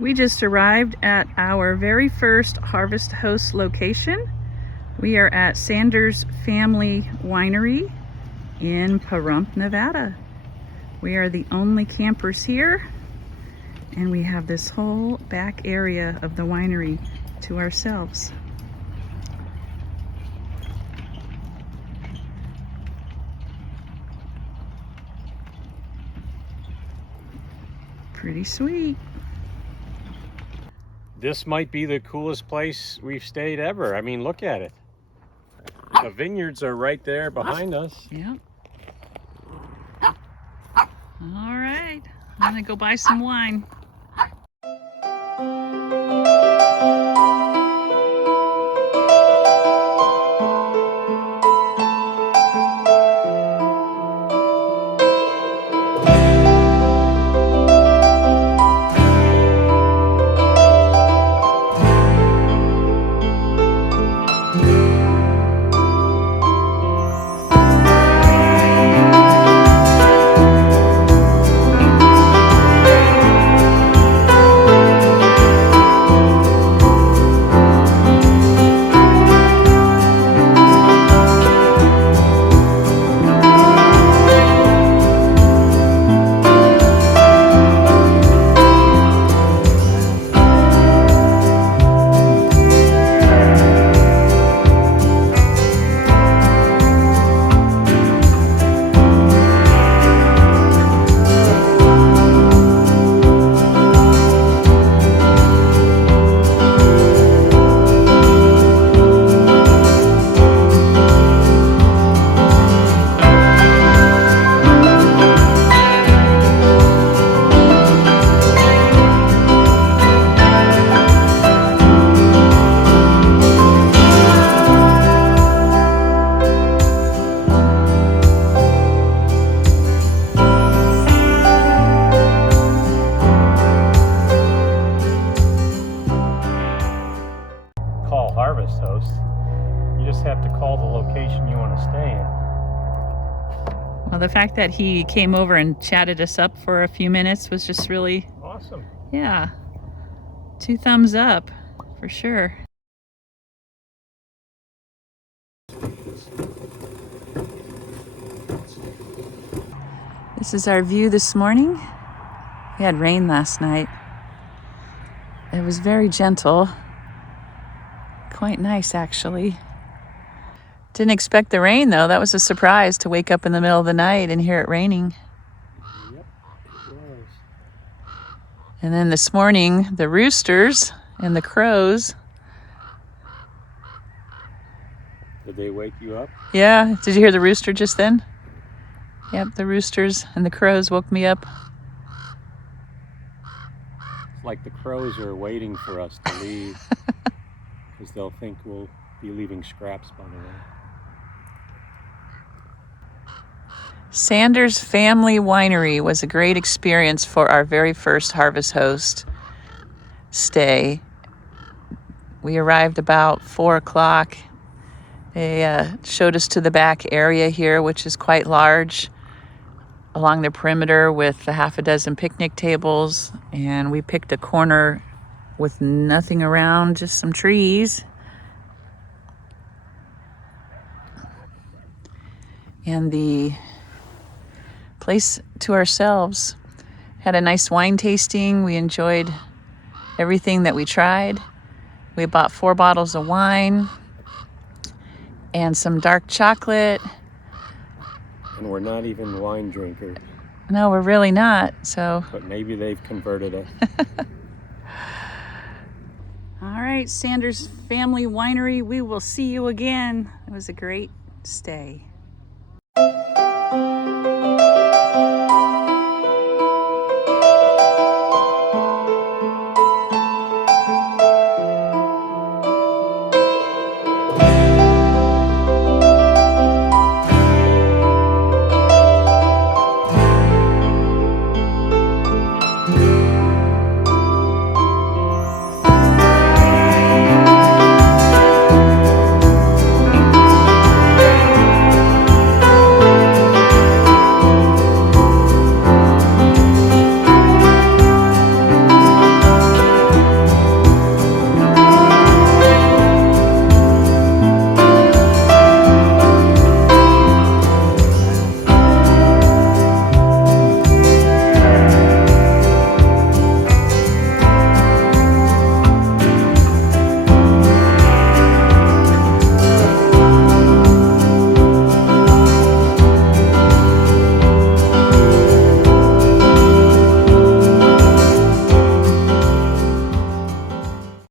We just arrived at our very first Harvest Host location. We are at Sanders Family Winery in Pahrump, Nevada. We are the only campers here, and we have this whole back area of the winery to ourselves. Pretty sweet. This might be the coolest place we've stayed ever. I mean, look at it. The vineyards are right there behind us. Yep. All right, I'm gonna go buy some wine. Call Harvest Host. You just have to call the location you want to stay in. Well, the fact that he came over and chatted us up for a few minutes was just really Awesome. Yeah, 2 thumbs up for sure. This is our view this morning. We had rain last night. It was very gentle. Quite nice, actually. Didn't expect the rain, though. That was a surprise to wake up in the middle of the night and hear it raining. Yep, it was. And then this morning, the roosters and the crows. Did they wake you up? Yeah, did you hear the rooster just then? Yep, the roosters and the crows woke me up. It's like the crows are waiting for us to leave because they'll think we'll be leaving scraps by the way. Sanders Family Winery was a great experience for our very first Harvest Host stay. We arrived about 4 o'clock. They showed us to the back area here, which is quite large, along the perimeter with a half a dozen picnic tables, and we picked a corner with nothing around, just some trees. And the place to ourselves. Had a nice wine tasting. We enjoyed everything that we tried. We bought 4 bottles of wine and some dark chocolate. And we're not even wine drinkers. No, we're really not. So, But maybe they've converted us. all right, Sanders Family Winery, we will see you again. It was a great stay.